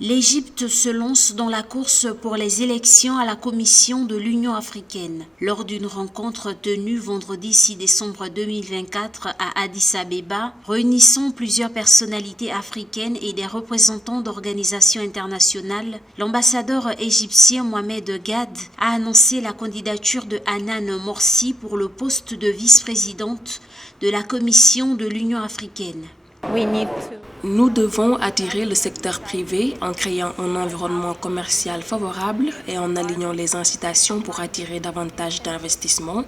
L'Égypte se lance dans la course pour les élections à la Commission de l'Union africaine. Lors d'une rencontre tenue vendredi 6 décembre 2024 à Addis Abeba, réunissant plusieurs personnalités africaines et des représentants d'organisations internationales, l'ambassadeur égyptien Mohamed Gad a annoncé la candidature de Hanan Morsi pour le poste de vice-présidente de la Commission de l'Union africaine. Nous devons attirer le secteur privé en créant un environnement commercial favorable et en alignant les incitations pour attirer davantage d'investissements.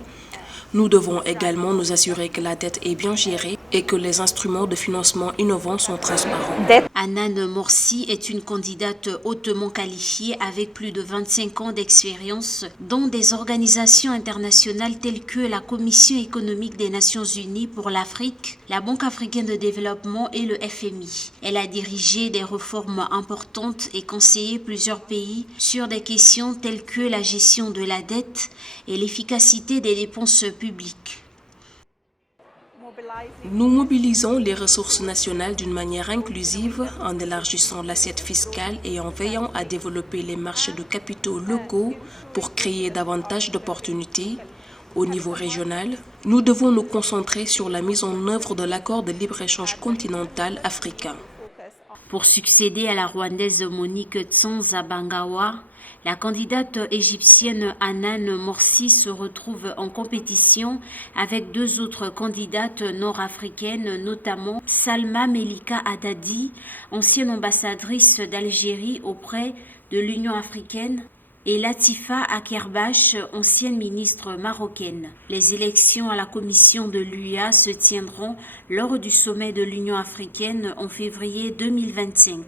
Nous devons également nous assurer que la dette est bien gérée et que les instruments de financement innovants sont transparents. Hanan Morsi est une candidate hautement qualifiée avec plus de 25 ans d'expérience dans des organisations internationales telles que la Commission économique des Nations Unies pour l'Afrique, la Banque africaine de développement et le FMI. Elle a dirigé des réformes importantes et conseillé plusieurs pays sur des questions telles que la gestion de la dette et l'efficacité des dépenses publiques. Nous mobilisons les ressources nationales d'une manière inclusive en élargissant l'assiette fiscale et en veillant à développer les marchés de capitaux locaux pour créer davantage d'opportunités. Au niveau régional, nous devons nous concentrer sur la mise en œuvre de l'accord de libre-échange continental africain. Pour succéder à la Rwandaise Monique Tsonza-Bangawa, la candidate égyptienne Hanan Morsi se retrouve en compétition avec deux autres candidates nord-africaines, notamment Salma Melika Haddadi, ancienne ambassadrice d'Algérie auprès de l'Union africaine, et Latifa Akerbash, ancienne ministre marocaine. Les élections à la commission de l'UA se tiendront lors du sommet de l'Union africaine en février 2025.